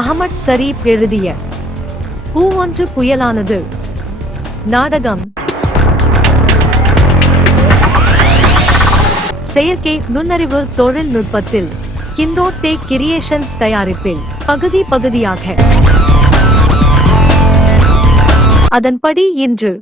Ahmad Sharif எழுதிய பூவொன்று புயலானது நாடகம். செயற்கை நுண்ணறிவு தொழில்நுட்பத்தில் கிண்டோட்டே கிரியேஷன்ஸ் தயாரிப்பில் பகுதியாக. அதன்படி இன்று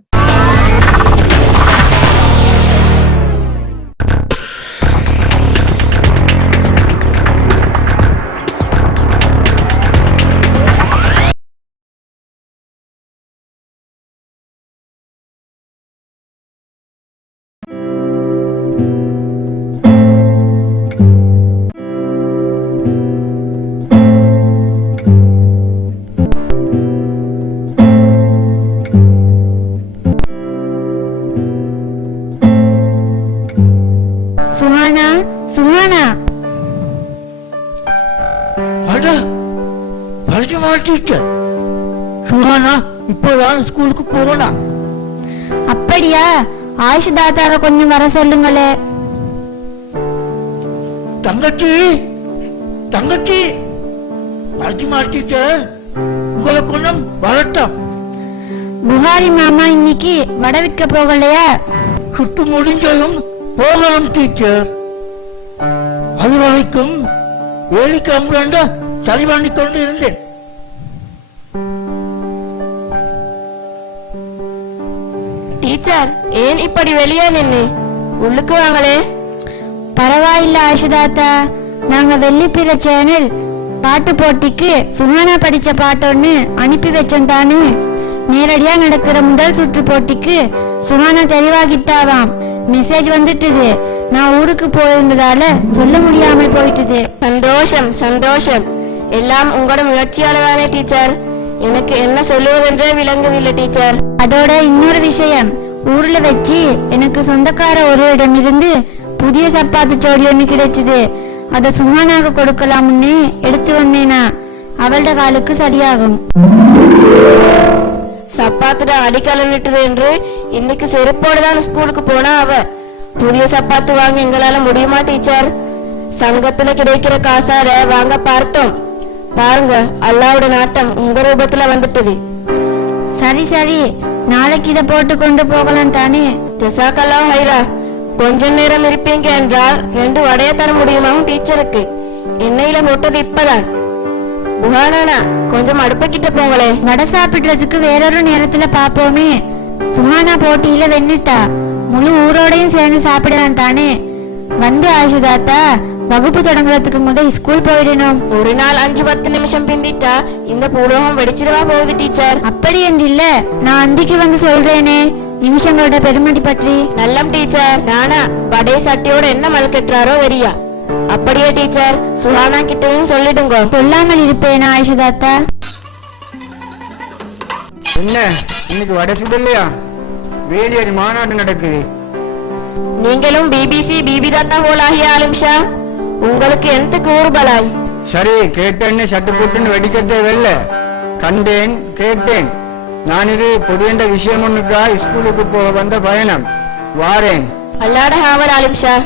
சுஹானா படிக்க மாட்டீங்க. சுஹானா இப்போதான் ஸ்கூலுக்கு போகலாம். அப்படியா? ஆயிஷா தாத்தாவை கொஞ்சம் வர சொல்லுங்களே. தங்கச்சி தங்கச்சி படிக்க மாட்டீங்க, உங்களை கொஞ்சம் வரட்டும். புகாரி மாமா இன்னைக்கு வடை விற்க போகலையா? சுட்டு முடிஞ்சதும் போகணும் டீச்சர். அது வரைக்கும் வேலைக்கு அம்புறாண்டா சரி பண்ணி கொண்டு இருந்தேன். டீச்சர், ஏன் இப்படி வெளியே நின்று உள்ளுக்கு வாங்களே. பரவாயில்ல ஆயிஷா தாத்தா, நாங்க வெள்ளிப்பிற சேனல் பாட்டு போட்டிக்கு சுஹானா படிச்ச பாட்டொன்னு அனுப்பி வச்சோம் தானே. நேரடியா நடக்கிற முதல் சுற்று போட்டிக்கு சுஹானா தெளிவாகிட்டாவாம். மெசேஜ் வந்துட்டுது. நான் ஊருக்கு போயிருந்ததால சொல்ல முடியாமல் போயிட்டுது. சந்தோஷம் சந்தோஷம். எல்லாம் உங்களோட முயற்சியால தானே டீச்சர். எனக்கு என்ன சொல்லுவதென்றே விளங்கவில்லை டீச்சர். அதோட இன்னொரு விஷயம், ஊர்ல வச்சு எனக்கு சொந்தக்கார ஒரு இடமிருந்து புதிய சப்பாத்து ஜோடி ஒண்ணு கிடைச்சது. அத சுஹானாக கொடுக்கலாம்னு எடுத்து வந்தேனா. அவளோட காலுக்கு சரியாகும். சப்பாத்துட அடிக்கலன்னுட்டுது என்று இன்னைக்கு செருப்போடுதான் ஸ்கூலுக்கு போனா அவ. புதிய சப்பாத்து வாங்க எங்களால முடியுமா டீச்சர்? சங்கத்துல கிடைக்கிற காசார வாங்க பார்த்தோம். பாருங்க, அல்லாவோட நாட்டம் உங்க ரூபத்துல வந்துட்டுது. சரி சரி, நாளைக்கு இதை போட்டு கொண்டு போகலாம் தானே. ஜசாக்கெல்லாம் ஹைரா. கொஞ்ச நேரம் இருப்பீங்க என்றால் 2 வடைய தர முடியுமா டீச்சருக்கு? எண்ணெயில போட்டது இப்பதான். புகானா, கொஞ்சம் அடுப்ப கிட்ட போங்களே. வடை சாப்பிடுறதுக்கு வேறொரு நேரத்துல பாப்போமே. சுஹானா போட்டியில வென்னுட்டா. முழு ஊரோடையும் சேர்ந்து சாப்பிடலாம் தானே. வந்து ஆயிஷா தாத்தா, வகுப்பு தொடங்குறதுக்கு முதல் ஸ்கூல் போயிடணும். ஒரு நாள் 5-10 நிமிஷம் பிந்திட்டா இந்த பூலோகம் வெடிச்சிடவா போகுது டீச்சர். அப்படி என்று இல்ல, நான் அந்திக்கு வந்து சொல்றேனே நிமிஷங்களோட பெருமதி பற்றி. நல்லம் டீச்சர். நானா வடை சட்டியோட என்ன மல்கெட்டுறாரோ வெறியா. அப்படியே டீச்சர், சுஹானா கிட்டையும் சொல்லிடுங்க. சொல்லாமல் இருப்பேனா ஆயிஷா தாத்தா? என்ன இன்னைக்கு வடை சுடலையா? வேலையடி மாநாடு நடக்குது. நீங்களும் பிபிசி பிபி தாத்தா போலாகிய ஆலிம்ஷா. உங்களுக்கு எந்தக்கு ஊர் பலாய். சரி, கேட்டேன்னு சட்டு போட்டுன்னு வெடிக்கத்தே வெல்ல கண்டேன் கேட்டேன். நான் இது பொடியண்ட விஷயம் ஒண்ணுக்கா ஸ்கூலுக்கு போக வந்த பயணம் வாரேன். அல்லாட ஹாவல் ஆலிம்ஷா.